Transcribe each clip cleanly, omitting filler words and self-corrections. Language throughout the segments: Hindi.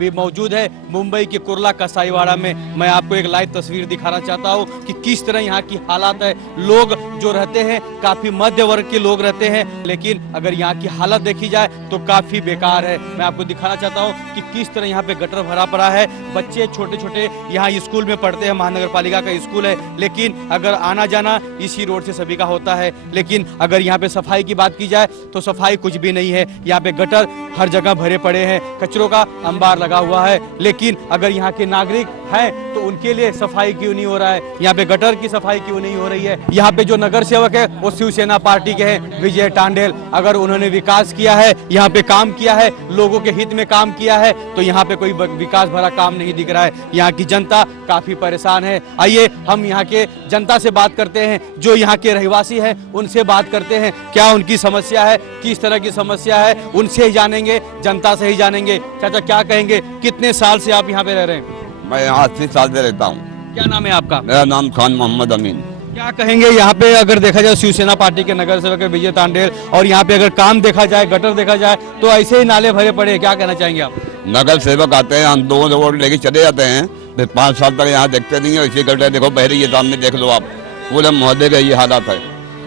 अभी मौजूद है मुंबई के कुर्ला कसाईवाड़ा में। मैं आपको एक लाइव तस्वीर दिखाना चाहता हूं कि किस तरह यहाँ की हालात है। लोग जो रहते हैं काफी मध्य वर्ग के लोग रहते हैं, लेकिन अगर यहाँ की हालत देखी जाए तो काफी बेकार है। मैं आपको दिखाना चाहता हूँ कि किस तरह यहाँ पे गटर भरा पड़ा है। बच्चे छोटे छोटे यहाँ स्कूल में पढ़ते हैं, महानगर पालिका का स्कूल है, लेकिन अगर आना जाना इसी रोड से सभी का होता है। लेकिन अगर यहाँ पे सफाई की बात की जाए तो सफाई कुछ भी नहीं है। यहाँ पे गटर हर जगह भरे पड़े हैं, कचरों का अंबार लगा हुआ है। लेकिन अगर यहाँ के नागरिक हैं तो उनके लिए सफाई क्यों नहीं हो रहा है, यहाँ पे गटर की सफाई क्यों नहीं हो रही है। यहाँ पे जो नगर सेवक है वो शिवसेना पार्टी के हैं, विजय टांडेल। अगर उन्होंने विकास किया है, यहाँ पे काम किया है, लोगों के हित में काम किया है, तो यहाँ पे कोई विकास भरा काम नहीं दिख रहा है। यहाँ की जनता काफी परेशान है। आइए हम यहाँ के जनता से बात करते हैं, जो यहाँ के रहवासी हैं उनसे बात करते हैं, क्या उनकी समस्या है, किस तरह की समस्या है, उनसे ही जानेंगे, जनता से ही जानेंगे। चाचा क्या कहेंगे, कितने साल से आप यहाँ पे रह रहे हैं? मैं यहाँ 80 साल से रहता हूँ। क्या नाम है आपका? मेरा नाम खान मोहम्मद अमीन। क्या कहेंगे यहाँ पे अगर देखा जाए शिवसेना पार्टी के नगर सेवक विजय टांडेल, और यहाँ पे अगर काम देखा जाए, गटर देखा जाए, तो ऐसे ही नाले भरे पड़े, क्या कहना चाहेंगे आप? नगर सेवक आते हैं, हम 2 वोट लेके चले जाते हैं, फिर 5 साल तक यहाँ देखते नहीं है। इसी गटर देखो बह रही है सामने, देख लो आप, पूरे मोहल्ले का ये हालात है।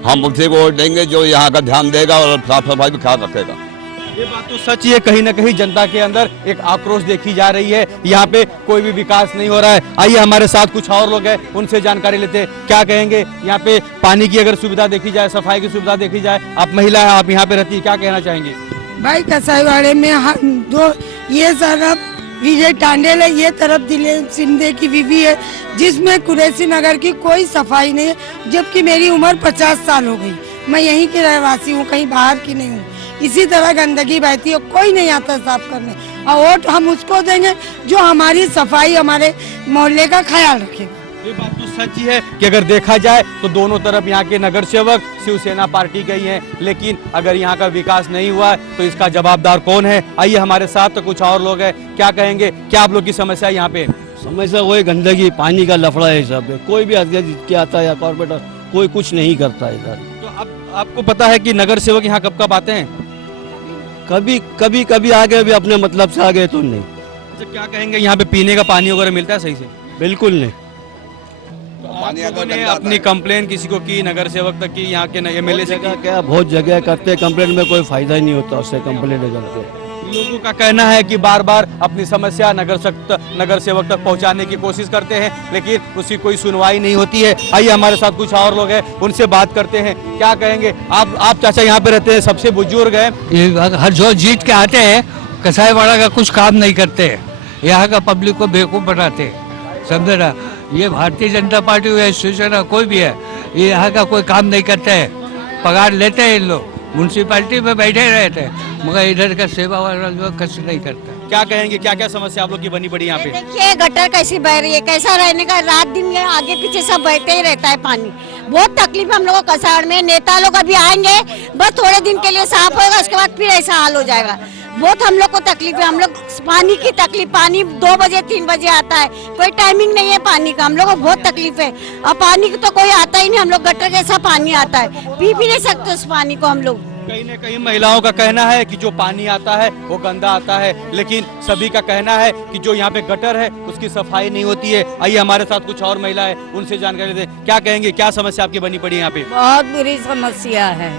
हम उसी को वोट देंगे जो यहाँ का ध्यान देगा और साफ सफाई भी ख्याल रखेगा। ये बात तो सच ही है, कहीं ना कहीं जनता के अंदर एक आक्रोश देखी जा रही है। यहाँ पे कोई भी विकास नहीं हो रहा है। आइए हमारे साथ कुछ और लोग हैं, उनसे जानकारी लेते हैं, क्या कहेंगे। यहाँ पे पानी की अगर सुविधा देखी जाए, सफाई की सुविधा देखी जाए, आप महिला है, आप यहाँ पे रहती है, क्या कहना चाहेंगे? भाई कसाईवाड़े में दो ये तरफ विजय टांडेल है, ये तरफ दिलीप शिंदे की बीवी है, जिसमें कुरैशी नगर की कोई सफाई नहीं है। जबकि मेरी उम्र 50 साल हो गई, मैं यहीं की रहवासी हूँ, कहीं बाहर की नहीं हूँ। इसी तरह गंदगी बहती है, कोई नहीं आता साफ करने। और वोट हम उसको देंगे जो हमारी सफाई, हमारे मोहल्ले का ख्याल रखेगा। ये बात तो सच ही है कि अगर देखा जाए तो दोनों तरफ यहाँ के नगर सेवक शिवसेना पार्टी के ही हैं, लेकिन अगर यहाँ का विकास नहीं हुआ है तो इसका जवाबदार कौन है। आइए हमारे साथ तो कुछ और लोग हैं, क्या कहेंगे, क्या आप लोग की समस्या है यहाँ पे? समस्या वही गंदगी, पानी का लफड़ा है सब। कोई भी के आता है या कॉर्पोरेटर, कोई कुछ नहीं करता है इधर। तो अब आपको पता है कि नगर सेवक यहाँ कब कब आते हैं? कभी आ गए, भी अपने मतलब से आ गए तो नहीं। अच्छा, क्या कहेंगे, यहाँ पे पीने का पानी वगैरह मिलता है सही से? बिल्कुल नहीं। आप लोगों ने अपनी कंप्लेन किसी को की, नगर सेवक तक की, यहाँ के एमएलए से की? क्या बहुत जगह करते, कंप्लेन में कोई फायदा ही नहीं होता उससे, कंप्लेन करते। लोगों का कहना है कि बार बार अपनी समस्या नगर सेवक तक पहुंचाने की कोशिश करते हैं, लेकिन उसकी कोई सुनवाई नहीं होती है। आइए हमारे साथ कुछ और लोग हैं, उनसे बात करते हैं, क्या कहेंगे। आप चाचा यहाँ पे रहते हैं, सबसे बुजुर्ग हैं। ये हर जो जीत के आते हैं कसाईवाड़ा का कुछ काम नहीं करते हैं, यहाँ का पब्लिक को बेवकूफ़ बनाते हैं, समझे ना। ये भारतीय जनता पार्टी हो या शिवसेना कोई भी है, ये यहाँ का कोई काम नहीं करते हैं। पगार लेते हैं इन लोग, म्यूनसिपैलिटी में बैठे रहते हैं, मगर इधर का सेवा वाला लोग कुछ नहीं करता। क्या कहेंगे, क्या क्या समस्या आप लोग की बनी पड़ी यहाँ पे? देखिए गटर कैसी बह रही है, कैसा रहने का, रात दिन में आगे पीछे सब बहते ही रहता है पानी। बहुत तकलीफ है हम लोगों को कसाड़ में। नेता लोग अभी आएंगे, बस थोड़े दिन के लिए साफ होगा, उसके बाद फिर ऐसा हाल हो जाएगा। बहुत हम लोग को तकलीफ है, हम लोग पानी की तकलीफ, पानी 2 बजे 3 बजे आता है, कोई टाइमिंग नहीं है पानी का, हम लोग को बहुत तकलीफ है। अब पानी की तो कोई आता ही नहीं, हम लोग गटर जैसा पानी आता है, पी भी नहीं सकते उस पानी को हम लोग। कहीं न कहीं महिलाओं का कहना है कि जो पानी आता है वो गंदा आता है, लेकिन सभी का कहना है कि जो यहाँ पे गटर है उसकी सफाई नहीं होती है। आइए हमारे साथ कुछ और महिला है, उनसे जानकारी दें, क्या कहेंगे, क्या समस्या आपकी बनी पड़ी यहाँ पे? बहुत बुरी समस्या है,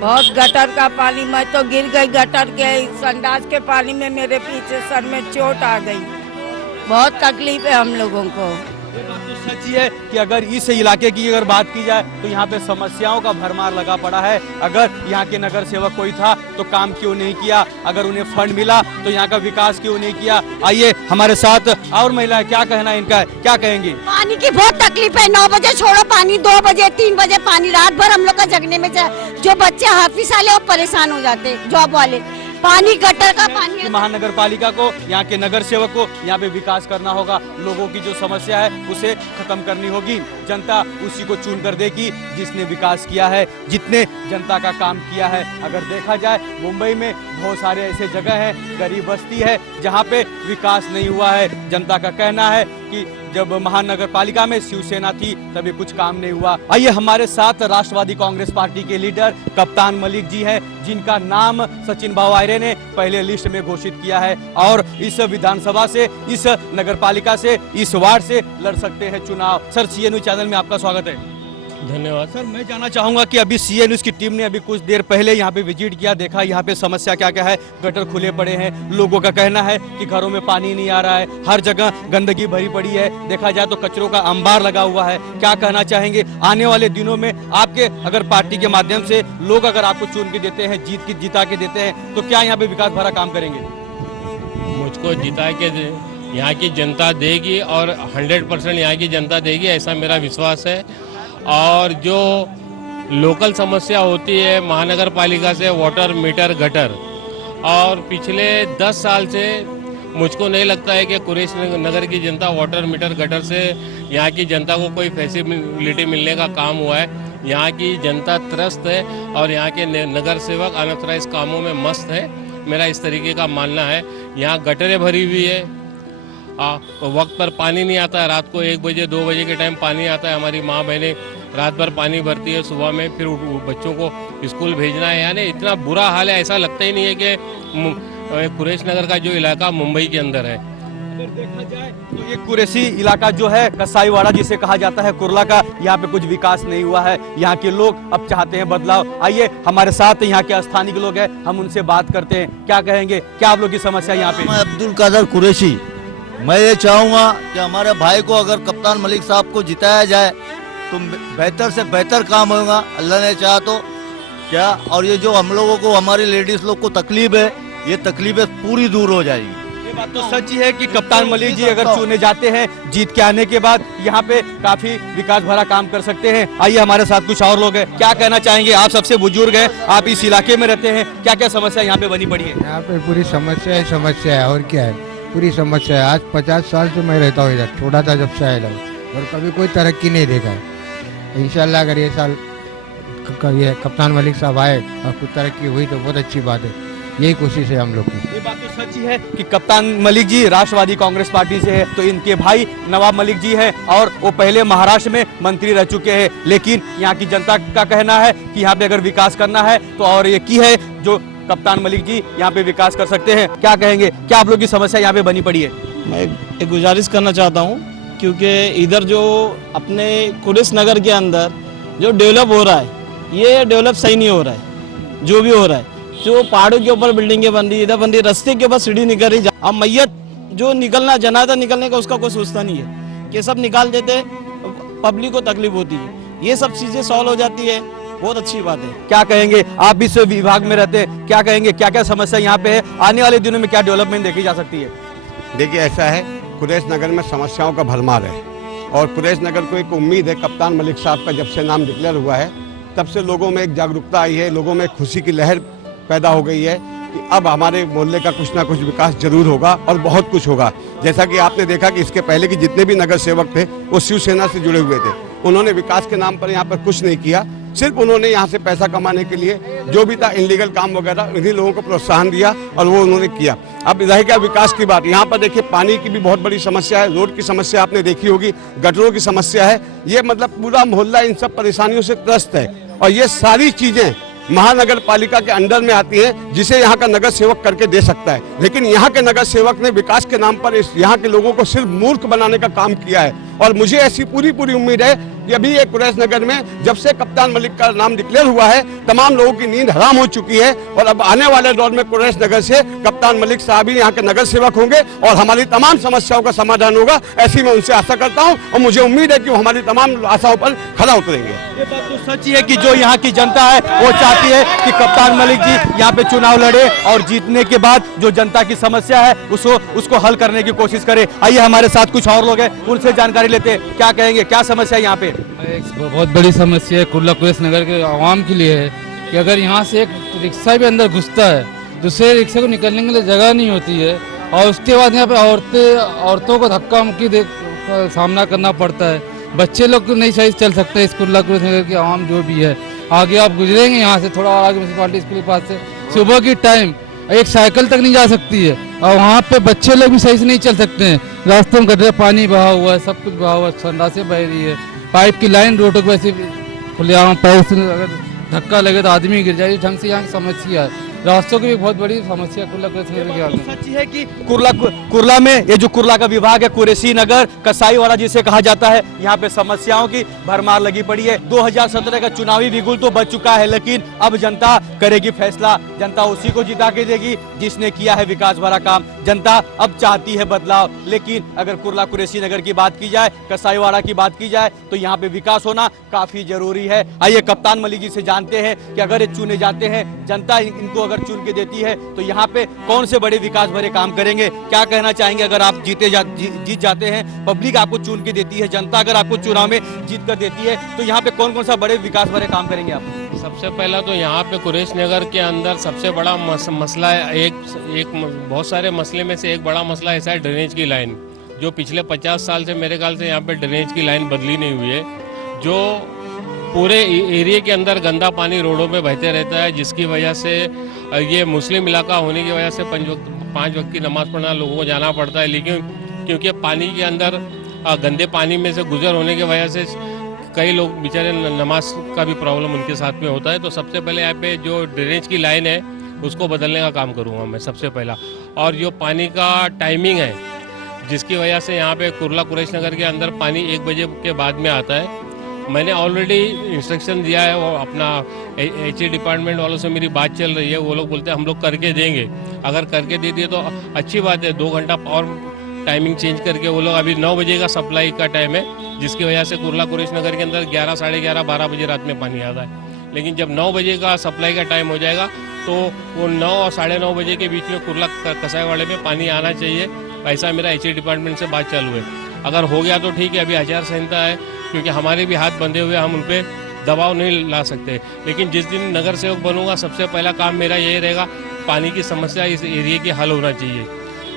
बहुत गटर का पानी। मैं तो गिर गई गटर के संडास के पानी में, मेरे पीछे सर में चोट आ गई। बहुत तकलीफ है हम लोगों को। ये बात तो सच ही है कि अगर इस इलाके की अगर बात की जाए तो यहाँ पे समस्याओं का भरमार लगा पड़ा है। अगर यहाँ के नगर सेवक कोई था तो काम क्यों नहीं किया, अगर उन्हें फंड मिला तो यहाँ का विकास क्यों नहीं किया। आइए हमारे साथ और महिलाएं, क्या कहना है इनका, क्या कहेंगी? पानी की बहुत तकलीफ है, 9 बजे छोड़ो पानी, 2 बजे 3 बजे पानी, रात भर हम लोग का जगने में। जो बच्चे हाफिज वाले वो परेशान हो जाते, जॉब वाले। पानी गटर का पानी। महानगर पालिका को, यहाँ के नगर सेवक को यहाँ पे विकास करना होगा, लोगों की जो समस्या है उसे खत्म करनी होगी। जनता उसी को चुन कर देगी जिसने विकास किया है, जितने जनता का काम किया है। अगर देखा जाए मुंबई में बहुत सारे ऐसे जगह हैं, गरीब बस्ती है, जहाँ पे विकास नहीं हुआ है। जनता का कहना है कि जब महानगर पालिका में शिवसेना थी तभी कुछ काम नहीं हुआ। आइए हमारे साथ राष्ट्रवादी कांग्रेस पार्टी के लीडर कप्तान मलिक जी हैं, जिनका नाम सचिन भाऊ आयरे ने पहले लिस्ट में घोषित किया है और इस विधानसभा से, इस नगर पालिका से, इस वार्ड से लड़ सकते हैं चुनाव। सर, सीए न्यूज चैनल में आपका स्वागत है। धन्यवाद। सर, मैं जानना चाहूंगा कि अभी सीए न्यूज की टीम ने अभी कुछ देर पहले यहाँ पे विजिट किया, देखा यहाँ पे समस्या क्या क्या है। गटर खुले पड़े हैं, लोगों का कहना है कि घरों में पानी नहीं आ रहा है, हर जगह गंदगी भरी पड़ी है, देखा जाए तो कचरों का अंबार लगा हुआ है। क्या कहना चाहेंगे आने वाले दिनों में आपके अगर पार्टी के माध्यम से लोग अगर आपको चुन के देते हैं, जिता के देते हैं, तो क्या यहाँ पे विकास भरा काम करेंगे? मुझको जिता के यहाँ की जनता देगी और 100% यहाँ की जनता देगी, ऐसा मेरा विश्वास है। और जो लोकल समस्या होती है महानगर पालिका से, वाटर मीटर गटर, और पिछले 10 साल से मुझको नहीं लगता है कि कुरेश नगर की जनता वाटर मीटर गटर से यहाँ की जनता को कोई फैसिलिटी मिलने का काम हुआ है। यहाँ की जनता त्रस्त है और यहाँ के नगर सेवक अनऑथराइज कामों में मस्त है, मेरा इस तरीके का मानना है। यहाँ गटरें भरी हुई है, वक्त पर पानी नहीं आता है, रात को 1 बजे 2 बजे के टाइम पानी आता है। हमारी माँ बहनें रात भर पानी भरती है, सुबह में फिर बच्चों को स्कूल भेजना है। यानी इतना बुरा हाल है, ऐसा लगता ही नहीं है कि कुरेश नगर का जो इलाका मुंबई के अंदर है। अगर देखा जाए तो ये कुरेशी इलाका जो है, कसाईवाड़ा जिसे कहा जाता है, कुर्ला का, यहाँ पे कुछ विकास नहीं हुआ है। यहाँ के लोग अब चाहते हैं बदलाव। आइए हमारे साथ यहाँ के स्थानीय लोग हैं, हम उनसे बात करते हैं। क्या कहेंगे, क्या आप लोग की समस्या यहाँ पे? मैं अब्दुल कादर कुरैशी, मैं ये चाहूँगा कि हमारे भाई को अगर कप्तान मलिक साहब को जिताया जाए तो बेहतर से बेहतर काम होगा, अल्लाह ने चाहा तो क्या। और ये जो हम लोगों को, हमारी लेडीज लोग को तकलीफ है, ये तकलीफें पूरी दूर हो जाएगी। ये बात तो सच ही है कि कप्तान मलिक जी अगर चुने जाते हैं, जीत के आने के बाद यहाँ पे काफी विकास भरा काम कर सकते हैं। आइए हमारे साथ कुछ और लोग हैं, क्या कहना चाहेंगे? आप सबसे बुजुर्ग हैं, आप इस इलाके में रहते हैं, क्या क्या समस्या यहाँ पे बनी पड़ी है? यहाँ पे पूरी समस्या है और क्या है, पूरी समस्या है। आज 50 साल से मैं रहता हूँ इधर, छोटा था जब से आया और कभी कोई तरक्की नहीं देखा है। इंशाल्लाह अगर ये साल ये कप्तान मलिक साहब आए और कुछ तरक्की हुई तो बहुत अच्छी बात है, यही कोशिश है हम लोग की। ये बात तो सच ही है कि कप्तान मलिक जी राष्ट्रवादी कांग्रेस पार्टी से है, तो इनके भाई नवाब मलिक जी हैं और वो पहले महाराष्ट्र में मंत्री रह चुके हैं। लेकिन यहाँ की जनता का कहना है कि यहाँ पे अगर विकास करना है तो और ये की है जो कप्तान मलिक जी यहाँ पे विकास कर सकते हैं। क्या कहेंगे, क्या आप लोग की समस्या यहाँ पे बनी पड़ी है? मैं एक गुजारिश करना चाहता हूँ, क्योंकि इधर जो अपने कुरेश नगर के अंदर जो डेवलप हो रहा है, ये डेवलप सही नहीं हो रहा है। जो भी हो रहा है, जो पहाड़ों के ऊपर बिल्डिंगें बन रही, इधर बन रही, रास्ते के ऊपर सीढ़ी निकल रही। अब मैयत जो निकलना, जनाजा निकलने का, उसका कोई सोचता नहीं है कि सब निकाल देते, पब्लिक को तकलीफ होती है। ये सब चीजें सॉल्व हो जाती है, बहुत अच्छी बात है। क्या कहेंगे, आप इस विभाग में रहते हैं, क्या कहेंगे, क्या क्या समस्या यहाँ पे है? आने वाले दिनों में क्या डेवलपमेंट देखी जा सकती है? देखिए, ऐसा है, कुरेश नगर में समस्याओं का भरमार है और कुरेश नगर को एक उम्मीद है। कप्तान मलिक साहब का जब से नाम डिक्लेयर हुआ है तब से लोगों में एक जागरूकता आई है, लोगों में खुशी की लहर पैदा हो गई है कि अब हमारे मोहल्ले का कुछ ना कुछ विकास जरूर होगा और बहुत कुछ होगा। जैसा कि आपने देखा कि इसके पहले के जितने भी नगर सेवक थे वो शिवसेना से जुड़े हुए थे, उन्होंने विकास के नाम पर यहाँ पर कुछ नहीं किया। सिर्फ उन्होंने यहाँ से पैसा कमाने के लिए जो भी था इनलीगल काम वगैरह, इन्हीं लोगों को प्रोत्साहन दिया और वो उन्होंने किया। अब रह गया विकास की बात, यहाँ पर देखिए पानी की भी बहुत बड़ी समस्या है, रोड की समस्या आपने देखी होगी, गटरों की समस्या है। ये मतलब पूरा मोहल्ला इन सब परेशानियों से त्रस्त है और ये सारी चीजें महानगर पालिका के अंडर में आती है, जिसे यहाँ का नगर सेवक करके दे सकता है। लेकिन यहाँ के नगर सेवक ने विकास के नाम पर यहाँ के लोगों को सिर्फ मूर्ख बनाने का काम किया है। और मुझे ऐसी पूरी उम्मीद है कि अभी ये कुरेश नगर में जब से कप्तान मलिक का नाम डिक्लेयर हुआ है, तमाम लोगों की नींद हराम हो चुकी है और अब आने वाले दौर में कुरेश नगर से कप्तान मलिक साहब ही यहाँ के नगर सेवक होंगे और हमारी तमाम समस्याओं का समाधान होगा। ऐसी मैं उनसे आशा करता हूँ और मुझे उम्मीद है कि वो हमारी तमाम आशाओं पर खरा उतरेंगे। ये बात तो सच ही है कि जो यहाँ की जनता है वो चाहती है कि कप्तान मलिक जी यहाँ पे चुनाव लड़े और जीतने के बाद जो जनता की समस्या है उसको हल करने की कोशिश करे। आइए हमारे साथ कुछ और लोग हैं, उनसे जानकारी लेते हैं। क्या कहेंगे, क्या समस्या है यहाँ पे? एक बहुत बड़ी समस्या है कुर्ला कुरेश नगर के आवाम के लिए है कि अगर यहाँ से एक रिक्शा भी अंदर घुसता है, दूसरे रिक्शे को निकलने के लिए जगह नहीं होती है और उसके बाद यहाँ पे औरतों को धक्का मुक्की का सामना करना पड़ता है। बच्चे लोग नहीं सही चल सकते। इस कुर्ला कुरेश नगर की आवाम जो भी है, आगे आप गुजरेंगे यहाँ से थोड़ा आगे म्यूनसिपालिटी स्कूल के पास से, सुबह की टाइम एक साइकिल तक नहीं जा सकती है और वहाँ पे बच्चे लोग भी सही से नहीं चल सकते हैं। रास्ते में गड्ढे पानी बहा हुआ है, सब कुछ बहा हुआ है, संडासें बह रही है, पाइप की लाइन रोडों पर वैसे खुलेआम पैर से अगर धक्का लगे तो आदमी गिर जाए। ढंग से यहाँ की समस्या है, रास्तों की भी बहुत बड़ी समस्या कुर्ला कुरेसी नगर के अंदर। सच है कि कुर्ला में ये जो कुर्ला का विभाग है, कुरेसी नगर कसाईवाड़ा जिसे कहा जाता है, यहाँ पे समस्याओं की भरमार लगी पड़ी है। 2017 का चुनावी बिगुल तो बच चुका है, लेकिन अब जनता करेगी फैसला। जनता उसी को जिता के देगी जिसने किया है विकास भरा काम। जनता अब चाहती है बदलाव। लेकिन अगर कुर्ला कुरेसी नगर की बात की जाए, कसाईवाड़ा की बात की जाए, तो यहाँ पे विकास होना काफी जरूरी है। आइए कप्तान मलिक जी से जानते हैं कि अगर ये चुने जाते हैं, जनता इनको अगर चुन के देती है, तो यहाँ पे कौन से बड़े विकास भरे काम करेंगे। क्या कहना चाहेंगे अगर आप जीत जाते हैं, पब्लिक आपको चुन के देती है, जनता अगर आपको चुनाव में जीत कर देती है, तो यहाँ पे कौन कौन सा बड़े विकास भरे काम करेंगे आप? सबसे पहला तो यहाँ पे कुरेश नगर के अंदर सबसे बड़ा मसला है, एक बहुत सारे मसले में से एक बड़ा मसला ऐसा है ड्रेनेज की लाइन, जो पिछले 50 साल से मेरे ख्याल से यहाँ पे ड्रेनेज की लाइन बदली नहीं हुई है। जो पूरे एरिया के अंदर गंदा पानी रोडों में बहते रहता है, जिसकी वजह से ये मुस्लिम इलाका होने की वजह से 5 वक्त की नमाज पढ़ना लोगों को जाना पड़ता है। लेकिन क्योंकि पानी के अंदर गंदे पानी में से गुजर होने की वजह से कई लोग बेचारे नमाज का भी प्रॉब्लम उनके साथ में होता है। तो सबसे पहले यहाँ पे जो ड्रेनेज की लाइन है उसको बदलने का काम करूँगा मैं सबसे पहला। और जो पानी का टाइमिंग है, जिसकी वजह से यहाँ पे कुर्ला कुरेश नगर के अंदर पानी 1 बजे के बाद में आता है, मैंने ऑलरेडी इंस्ट्रक्शन दिया है। वो अपना HE डिपार्टमेंट वालों से मेरी बात चल रही है, वो लोग बोलते हैं हम लोग करके देंगे। अगर करके दे दिए तो अच्छी बात है, 2 घंटा और टाइमिंग चेंज करके वो लोग अभी 9 बजे का सप्लाई का टाइम है, जिसकी वजह से कुर्ला कुरेश नगर के अंदर 11, साढ़े 11, 12 बजे रात में पानी आता है। लेकिन जब 9 बजे का सप्लाई का टाइम हो जाएगा तो वो 9 और साढ़े 9 बजे के बीच में कुर्ला कसाईवाड़े में पानी आना चाहिए। ऐसा मेरा HE डिपार्टमेंट से बात चालू है। अगर हो गया तो ठीक है, अभी आचार संहिता है, क्योंकि हमारे भी हाथ बंधे हुए, हम उन पर दबाव नहीं ला सकते। लेकिन जिस दिन नगर सेवक बनूंगा, सबसे पहला काम मेरा यही रहेगा, पानी की समस्या इस एरिया की हल होना चाहिए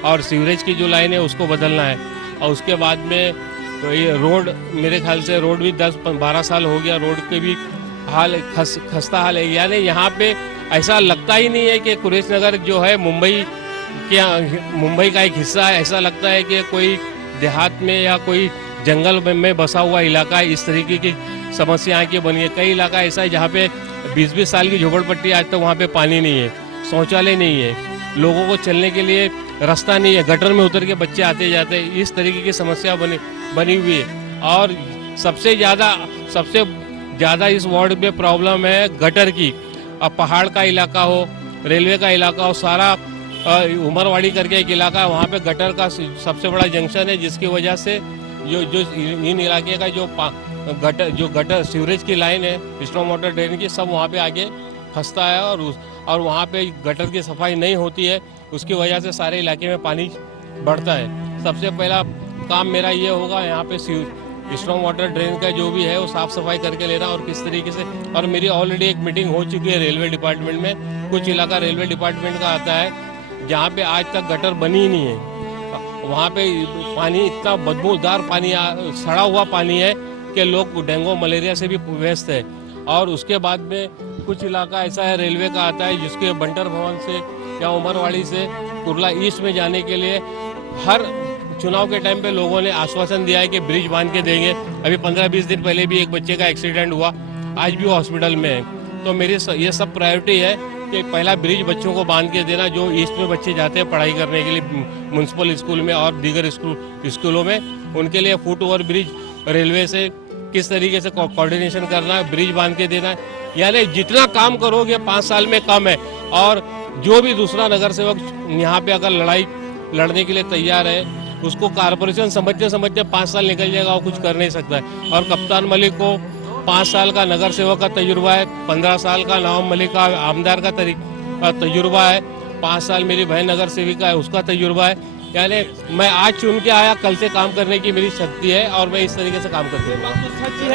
और सीवरेज की जो लाइन है उसको बदलना है। और उसके बाद में तो ये रोड, मेरे ख्याल से रोड भी 10-12 साल हो गया, रोड के भी हाल खस्ता हाल है। यानी यहाँ पे ऐसा लगता ही नहीं है कि कुरेश नगर जो है मुंबई का एक हिस्सा है। ऐसा लगता है कि कोई देहात में या कोई जंगल में बसा हुआ इलाका है। इस तरीके की समस्या यहाँ की बनी है। कई इलाका ऐसा है जहाँ पे 20-20 साल की झोपड़पट्टी, आज तक वहाँ पे पानी नहीं है, शौचालय नहीं है, लोगों को चलने के लिए रास्ता नहीं है, गटर में उतर के बच्चे आते जाते हैं। इस तरीके की समस्या बनी हुई है। और सबसे ज़्यादा इस वार्ड में प्रॉब्लम है गटर की। अब पहाड़ का इलाका हो, रेलवे का इलाका हो, सारा उमरवाड़ी करके एक इलाका है, वहाँ पे गटर का सबसे बड़ा जंक्शन है, जिसकी वजह से जो इन इलाके का जो गटर सीवरेज की लाइन है, स्टॉर्म वाटर ड्रेन की, सब वहाँ पे आगे फंसता है और वहाँ पे गटर की सफाई नहीं होती है। उसकी वजह से सारे इलाके में पानी बढ़ता है। सबसे पहला काम मेरा ये होगा, यहाँ पे स्टॉर्म वाटर ड्रेन का जो भी है वो साफ़ सफाई करके लेना और किस तरीके से। और मेरी ऑलरेडी एक मीटिंग हो चुकी है रेलवे डिपार्टमेंट में। कुछ इलाका रेलवे डिपार्टमेंट का आता है जहाँ पे आज तक गटर बनी ही नहीं है। वहाँ पे पानी इतना बदबूदार पानी, सड़ा हुआ पानी है कि लोग डेंगू मलेरिया से भी व्यस्त है। और उसके बाद में कुछ इलाका ऐसा है रेलवे का आता है, जिसके बंटर भवन से या उमरवाड़ी से कुर्ला ईस्ट में जाने के लिए हर चुनाव के टाइम पे लोगों ने आश्वासन दिया है कि ब्रिज बांध के देंगे। अभी 15-20 दिन पहले भी एक बच्चे का एक्सीडेंट हुआ, आज भी वो हॉस्पिटल में है। तो मेरी ये सब प्रायोरिटी है कि पहला ब्रिज बच्चों को बांध के देना, जो ईस्ट में बच्चे जाते हैं पढ़ाई करने के लिए म्यूनसिपल स्कूल में और दीगर स्कूलों में, उनके लिए फुट ओवर ब्रिज रेलवे से किस तरीके से कोऑर्डिनेशन करना है, ब्रिज बांध के देना है। यानी जितना काम करोगे 5 साल में कम है। और जो भी दूसरा नगर सेवक यहाँ पे अगर लड़ाई लड़ने के लिए तैयार है, उसको कारपोरेशन समझते 5 साल निकल जाएगा, वो कुछ कर नहीं सकता है। और कप्तान मलिक को 5 साल का नगर सेवक का तजुर्बा है, 15 साल का नवाब मलिक का आमदार का तजुर्बा है, 5 साल मेरी बहन नगर सेविका है उसका तजुर्बा है। यानी मैं आज चुन के आया, कल से काम करने की मेरी शक्ति है और मैं इस तरीके से काम करती हूँ।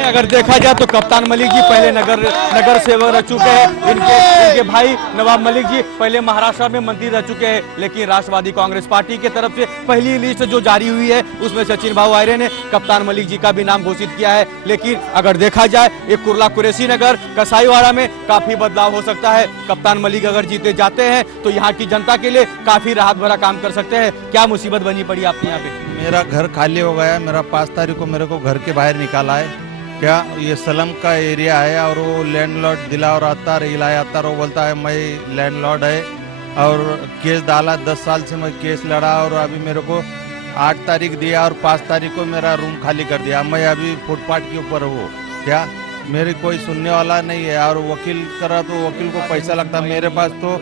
अगर देखा जाए तो कप्तान मलिक जी पहले नगर सेवक रह चुके हैं। इनके भाई नवाब मलिक जी पहले महाराष्ट्र में मंत्री रह चुके हैं। लेकिन राष्ट्रवादी कांग्रेस पार्टी की तरफ से पहली लिस्ट जो जारी हुई है उसमें सचिन भाऊ आयरे ने कप्तान मलिक जी का भी नाम घोषित किया है। लेकिन अगर देखा जाए ये कुर्ला कुरेसी नगर कसाईवाड़ा में काफी बदलाव हो सकता है। कप्तान मलिक अगर जीते जाते हैं तो यहाँ की जनता के लिए काफी राहत भरा काम कर सकते हैं। क्या मुसीबत बनी पड़ी आपके यहाँ पे? मेरा घर खाली हो गया है। मेरा 5 तारीख को मेरे को घर के बाहर निकाला है। क्या ये सलम का एरिया है और वो लैंडलॉर्ड दिलावर आता रिलाया आता वो बोलता है मैं लैंडलॉर्ड है और केस डाला। 10 साल से मैं केस लड़ा और अभी मेरे को 8 तारीख दिया और 5 तारीख को मेरा रूम खाली कर दिया। मैं अभी फुटपाथ के ऊपर हूँ। क्या मेरी कोई सुनने वाला नहीं है और वकील करा तो वकील को पैसा लगता है। मेरे पास तो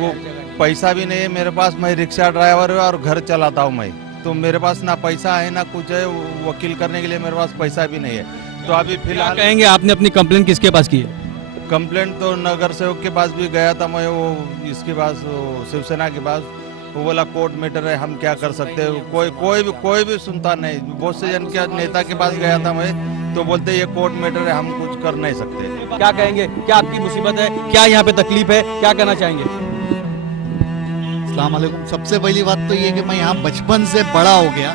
वो पैसा भी नहीं है मेरे पास। मैं रिक्शा ड्राइवर है और घर चलाता हूँ मैं। तो मेरे पास ना पैसा है ना कुछ है। वकील करने के लिए मेरे पास पैसा भी नहीं है। तो अभी क्या फिलहाल कहेंगे, आपने अपनी कंप्लेंट किसके पास की है? कंप्लेंट तो नगर सेवक के पास भी गया था मैं, वो इसके पास शिवसेना के पास। वो बोला कोर्ट मैटर है, हम क्या कर सकते हैं। कोई भी सुनता नहीं। बहुत से जन के नेता के पास गया था मैं तो बोलते ये कोर्ट मैटर है, हम कुछ कर नहीं सकते। क्या कहेंगे, क्या आपकी मुसीबत है, क्या यहाँ पे तकलीफ है, क्या कहना चाहेंगे? अस्सलाम वालेकुम। सबसे पहली बात तो ये कि मैं यहाँ बचपन से बड़ा हो गया।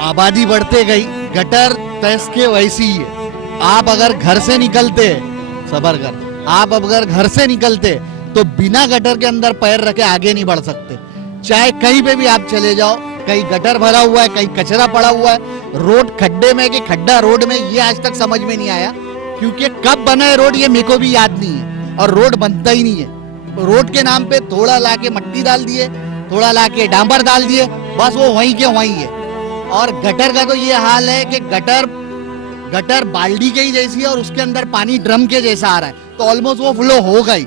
आबादी बढ़ते गई, गटर तैस के वैसी ही है। आप अगर घर से निकलते, सबर कर, आप अगर घर से निकलते तो बिना गटर के अंदर पैर रखे आगे नहीं बढ़ सकते। चाहे कहीं पे भी आप चले जाओ, कहीं गटर भरा हुआ है, कहीं कचरा पड़ा हुआ है, रोड खड्डे में कि खड्डा रोड में, ये आज तक समझ में नहीं आया। क्योंकि कब बना है रोड ये मेरे को भी याद नहीं है और रोड बनता ही नहीं है। रोड के नाम पे थोड़ा लाके मट्टी डाल दिए, थोड़ा लाके डांबर डाल दिए, बस वो वहीं के वहीं है। और गटर का तो ये हाल है कि गटर बाल्टी के ही जैसी है और उसके अंदर पानी ड्रम के जैसा आ रहा है। तो ऑलमोस्ट वो फ्लो हो गई।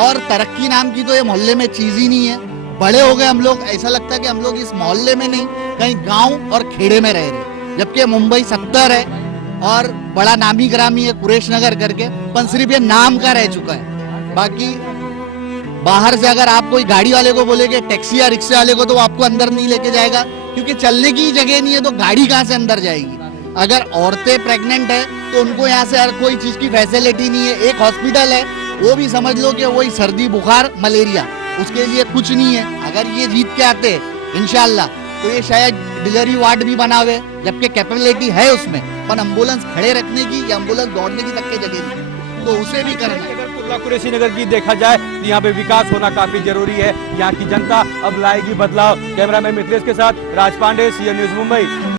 और तरक्की नाम की तो ये मोहल्ले में चीज ही नहीं है। बड़े हो गए हम लोग, ऐसा लगता है कि हम लोग इस मोहल्ले में नहीं कहीं गांव और खेड़े में रह रहे। जबकि मुंबई 70 है और बड़ा नामी ग्रामी है कुरेश नगर करके, पर सिर्फ ये नाम का रह चुका है। बाकी बाहर से अगर आप कोई गाड़ी वाले को बोलेगे, टैक्सी या रिक्शे वाले को, तो आपको अंदर नहीं लेके जाएगा क्योंकि चलने की जगह नहीं है। तो गाड़ी कहाँ से अंदर जाएगी? अगर औरतें प्रेग्नेंट है तो उनको यहाँ से हर कोई चीज की फैसिलिटी नहीं है। एक हॉस्पिटल है, वो भी समझ लो कि वही सर्दी बुखार मलेरिया, उसके लिए कुछ नहीं है। अगर ये जीत के आते इंशाल्लाह तो ये शायद डिलीवरी वार्ड भी बनावे, जबकि कैपेबिलिटी है उसमें, पर एम्बुलेंस खड़े रखने की या एम्बुलेंस दौड़ने की तक के जगह नहीं, तो उसे भी करना है। अगर कुर्ला कुरैशी नगर की देखा जाए तो यहाँ पे विकास होना काफी जरूरी है। यहाँ की जनता अब लाएगी बदलाव। कैमरामैन मिथिलेश के साथ राज पांडे, सीएन न्यूज मुंबई।